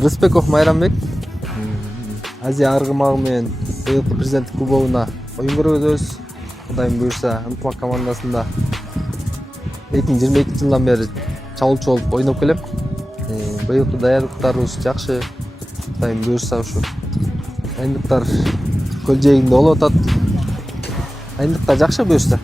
Рыспеков Майрамбек. Азия аргымагы менен быйылкы президенттик кубогуна оюн көргөзөбүз. Кудайым буюрса, ынтымак командасында 2022 жылдан бери чабуулчу болуп ойноп келем. Быйылкы даярдыктарыбыз жакшы. Кудайым буюрса ушу дайындыктар көл жээгинде болуп атат. Дайындыктар жакшы буюрса.